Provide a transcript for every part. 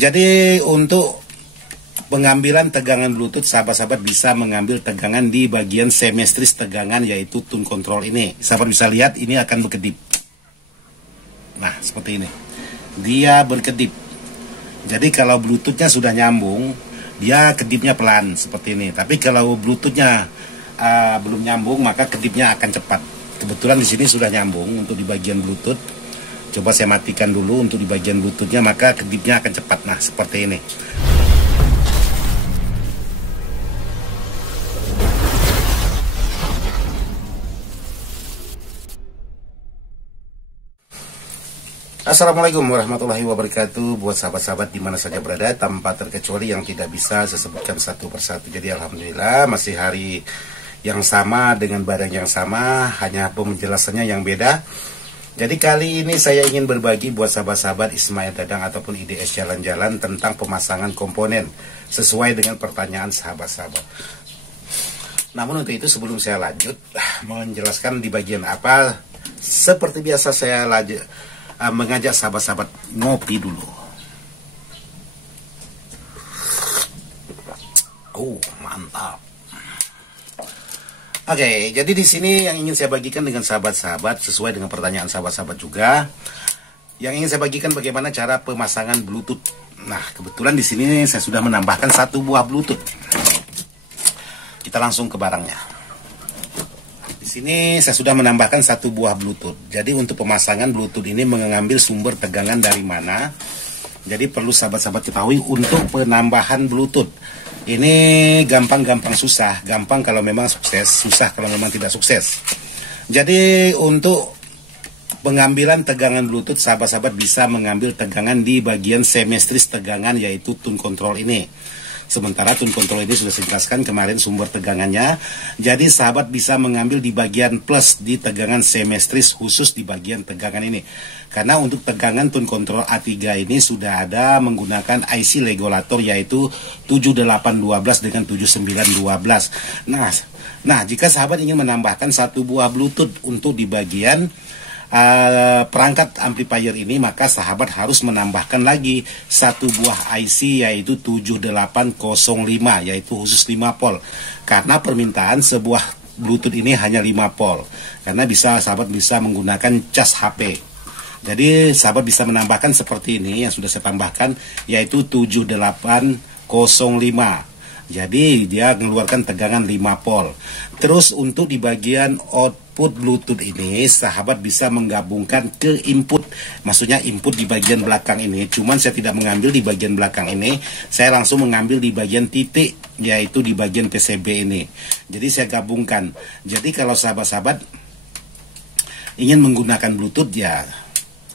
Jadi untuk pengambilan tegangan Bluetooth, sahabat-sahabat bisa mengambil tegangan di bagian semestris tegangan, yaitu tune control ini. Sahabat bisa lihat ini akan berkedip. Nah, seperti ini. Dia berkedip. Jadi kalau Bluetoothnya sudah nyambung, dia kedipnya pelan seperti ini. Tapi kalau Bluetoothnya belum nyambung, maka kedipnya akan cepat. Kebetulan di sini sudah nyambung untuk di bagian Bluetooth. Coba saya matikan dulu untuk di bagian Bluetoothnya, maka kedipnya akan cepat. Nah, seperti ini. Assalamualaikum warahmatullahi wabarakatuh. Buat sahabat-sahabat di mana saja berada, tanpa terkecuali yang tidak bisa saya sebutkan satu persatu. Jadi alhamdulillah masih hari yang sama dengan barang yang sama, hanya penjelasannya yang beda. Jadi kali ini saya ingin berbagi buat sahabat-sahabat Ismail Dadang ataupun IDS Jalan-Jalan tentang pemasangan komponen sesuai dengan pertanyaan sahabat-sahabat. Namun untuk itu sebelum saya lanjut menjelaskan di bagian apa, seperti biasa saya mengajak sahabat-sahabat ngopi dulu. Oh, mantap. Oke, jadi di sini yang ingin saya bagikan dengan sahabat-sahabat sesuai dengan pertanyaan sahabat-sahabat juga. Yang ingin saya bagikan bagaimana cara pemasangan Bluetooth. Nah, kebetulan di sini saya sudah menambahkan satu buah Bluetooth. Kita langsung ke barangnya. Di sini saya sudah menambahkan satu buah Bluetooth. Jadi untuk pemasangan Bluetooth ini mengambil sumber tegangan dari mana. Jadi perlu sahabat-sahabat ketahui untuk penambahan Bluetooth. Ini gampang-gampang susah. Gampang kalau memang sukses, susah kalau memang tidak sukses. Jadi untuk pengambilan tegangan Bluetooth, sahabat-sahabat bisa mengambil tegangan di bagian semestris tegangan, yaitu tune control ini. Sementara tune control ini sudah saya jelaskan kemarin sumber tegangannya. Jadi sahabat bisa mengambil di bagian plus di tegangan semestris, khusus di bagian tegangan ini. Karena untuk tegangan tune control A3 ini sudah ada menggunakan IC regulator, yaitu 7812 dengan 7912. Nah, jika sahabat ingin menambahkan satu buah Bluetooth untuk di bagian perangkat amplifier ini, maka sahabat harus menambahkan lagi satu buah IC, yaitu 7805, yaitu khusus 5 volt. Karena permintaan sebuah Bluetooth ini hanya 5 volt. Karena sahabat bisa menggunakan cas HP. Jadi sahabat bisa menambahkan seperti ini yang sudah saya tambahkan, yaitu 7805. Jadi dia mengeluarkan tegangan 5 volt. Terus untuk di bagian output Bluetooth ini, sahabat bisa menggabungkan ke input. Maksudnya input di bagian belakang ini. Cuman saya tidak mengambil di bagian belakang ini. Saya langsung mengambil di bagian titik, yaitu di bagian PCB ini. Jadi saya gabungkan. Jadi kalau sahabat-sahabat ingin menggunakan Bluetooth, ya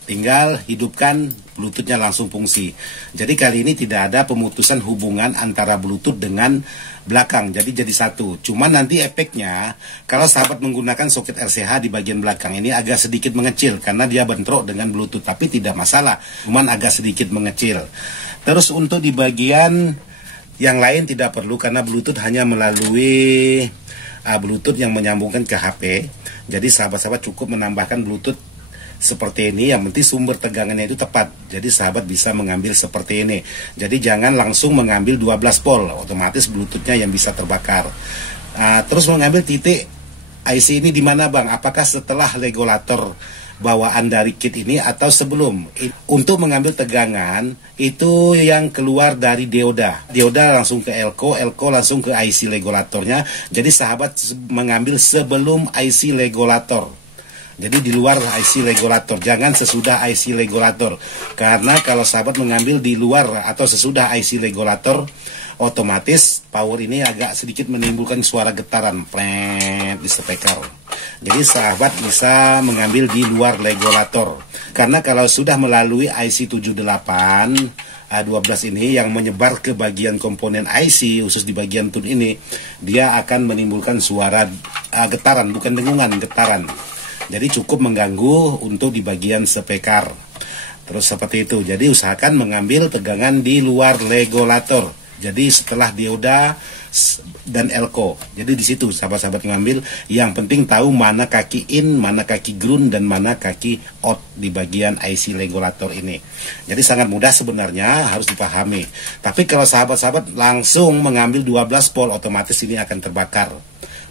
tinggal hidupkan Bluetoothnya langsung fungsi. Jadi kali ini tidak ada pemutusan hubungan antara Bluetooth dengan belakang. Jadi satu. Cuman nanti efeknya kalau sahabat menggunakan soket RCH di bagian belakang ini agak sedikit mengecil karena dia bentrok dengan Bluetooth. Tapi tidak masalah. Cuman agak sedikit mengecil. Terus untuk di bagian yang lain tidak perlu karena Bluetooth hanya melalui Bluetooth yang menyambungkan ke HP. Jadi sahabat-sahabat cukup menambahkan Bluetooth seperti ini, yang penting sumber tegangannya itu tepat. Jadi sahabat bisa mengambil seperti ini. Jadi jangan langsung mengambil 12 volt, otomatis Bluetoothnya yang bisa terbakar. Terus mengambil titik IC ini di mana bang? Apakah setelah regulator bawaan dari kit ini atau sebelum? Untuk mengambil tegangan itu yang keluar dari dioda langsung ke elko langsung ke IC regulatornya. Jadi sahabat mengambil sebelum IC regulator. Jadi di luar IC regulator, jangan sesudah IC regulator. Karena kalau sahabat mengambil di luar atau sesudah IC regulator, otomatis power ini agak sedikit menimbulkan suara getaran di speaker. Jadi sahabat bisa mengambil di luar regulator. Karena kalau sudah melalui IC 7812 ini yang menyebar ke bagian komponen IC, khusus di bagian tune ini, dia akan menimbulkan suara getaran, bukan dengungan, getaran. Jadi cukup mengganggu untuk di bagian speaker. Terus seperti itu. Jadi usahakan mengambil tegangan di luar regulator. Jadi setelah dioda dan elko, jadi di situ sahabat-sahabat ngambil. Yang penting tahu mana kaki in, mana kaki ground, dan mana kaki out di bagian IC regulator ini. Jadi sangat mudah sebenarnya, harus dipahami. Tapi kalau sahabat-sahabat langsung mengambil 12 volt, otomatis ini akan terbakar.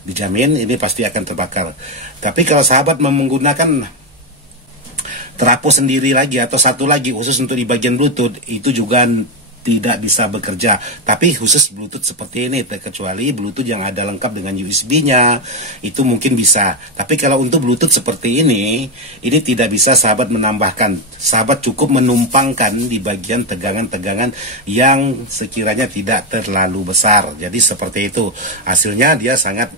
Dijamin ini pasti akan terbakar. Tapi kalau sahabat menggunakan terapos sendiri lagi atau satu lagi khusus untuk di bagian Bluetooth, itu juga tidak bisa bekerja. Tapi khusus Bluetooth seperti ini, terkecuali Bluetooth yang ada lengkap dengan USB-nya, itu mungkin bisa. Tapi kalau untuk Bluetooth seperti ini tidak bisa sahabat menambahkan. Sahabat cukup menumpangkan di bagian tegangan-tegangan yang sekiranya tidak terlalu besar. Jadi seperti itu. Hasilnya dia sangat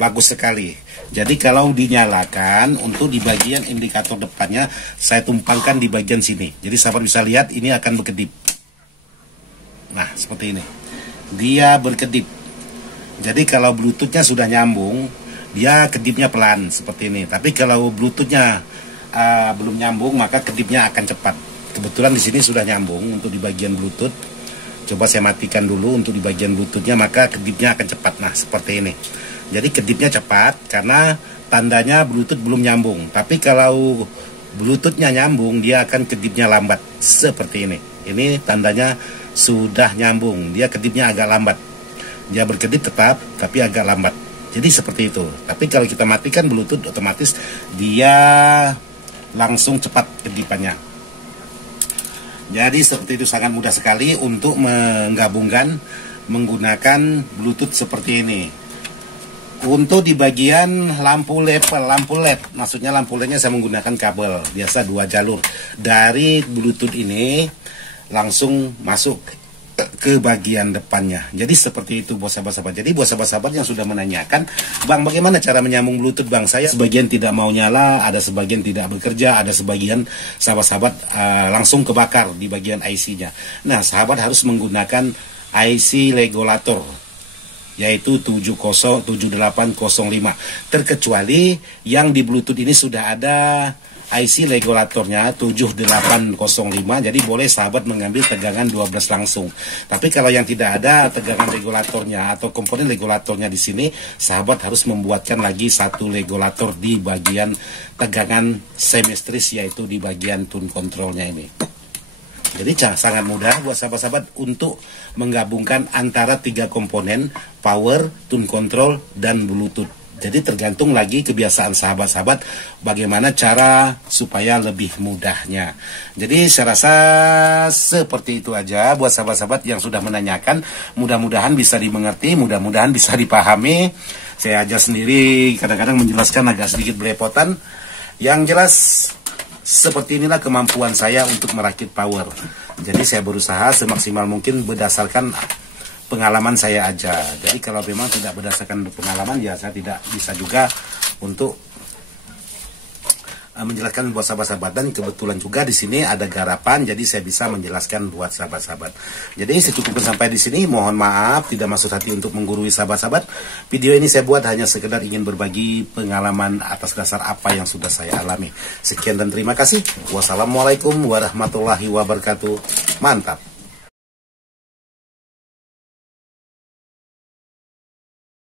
bagus sekali. Jadi kalau dinyalakan, untuk di bagian indikator depannya saya tumpangkan di bagian sini. Jadi sahabat bisa lihat ini akan berkedip. Nah, seperti ini. Dia berkedip. Jadi kalau Bluetoothnya sudah nyambung, dia kedipnya pelan seperti ini. Tapi kalau Bluetoothnya belum nyambung, maka kedipnya akan cepat. Kebetulan di sini sudah nyambung untuk di bagian Bluetooth. Coba saya matikan dulu untuk di bagian Bluetoothnya, maka kedipnya akan cepat. Nah, seperti ini. Jadi kedipnya cepat karena tandanya Bluetooth belum nyambung. Tapi kalau Bluetoothnya nyambung, dia akan kedipnya lambat seperti ini. Ini tandanya sudah nyambung. Dia kedipnya agak lambat. Dia berkedip tetap, tapi agak lambat. Jadi seperti itu. Tapi kalau kita matikan Bluetooth, otomatis dia langsung cepat kedipannya. Jadi seperti itu, sangat mudah sekali untuk menggabungkan menggunakan Bluetooth seperti ini. Untuk di bagian lampu LED, maksudnya lampu LED-nya saya menggunakan kabel biasa 2 jalur dari Bluetooth ini langsung masuk ke bagian depannya. Jadi seperti itu buat sahabat-sahabat. Jadi buat sahabat-sahabat yang sudah menanyakan, Bang, bagaimana cara menyambung Bluetooth, Bang? Saya sebagian tidak mau nyala, ada sebagian tidak bekerja, ada sebagian sahabat-sahabat langsung kebakar di bagian IC-nya. Nah, sahabat harus menggunakan IC regulator, yaitu 7805. Terkecuali yang di Bluetooth ini sudah ada IC regulatornya 7805, jadi boleh sahabat mengambil tegangan 12 langsung. Tapi kalau yang tidak ada tegangan regulatornya atau komponen regulatornya di sini, sahabat harus membuatkan lagi satu regulator di bagian tegangan semestris, yaitu di bagian tune controlnya ini. Jadi sangat mudah buat sahabat-sahabat untuk menggabungkan antara 3 komponen, power, tune control, dan Bluetooth. Jadi tergantung lagi kebiasaan sahabat-sahabat bagaimana cara supaya lebih mudahnya. Jadi saya rasa seperti itu aja buat sahabat-sahabat yang sudah menanyakan. Mudah-mudahan bisa dimengerti, mudah-mudahan bisa dipahami. Saya aja sendiri kadang-kadang menjelaskan agak sedikit belepotan. Yang jelas seperti inilah kemampuan saya untuk merakit power. Jadi saya berusaha semaksimal mungkin berdasarkan pengalaman saya aja. Jadi kalau memang tidak berdasarkan pengalaman, ya saya tidak bisa juga untuk menjelaskan buat sahabat-sahabat. Dan kebetulan juga di sini ada garapan, jadi saya bisa menjelaskan buat sahabat-sahabat. Jadi saya cukupkan sampai di sini. Mohon maaf tidak maksud hati untuk menggurui sahabat-sahabat. Video ini saya buat hanya sekedar ingin berbagi pengalaman atas dasar apa yang sudah saya alami. Sekian dan terima kasih. Wassalamualaikum warahmatullahi wabarakatuh. Mantap.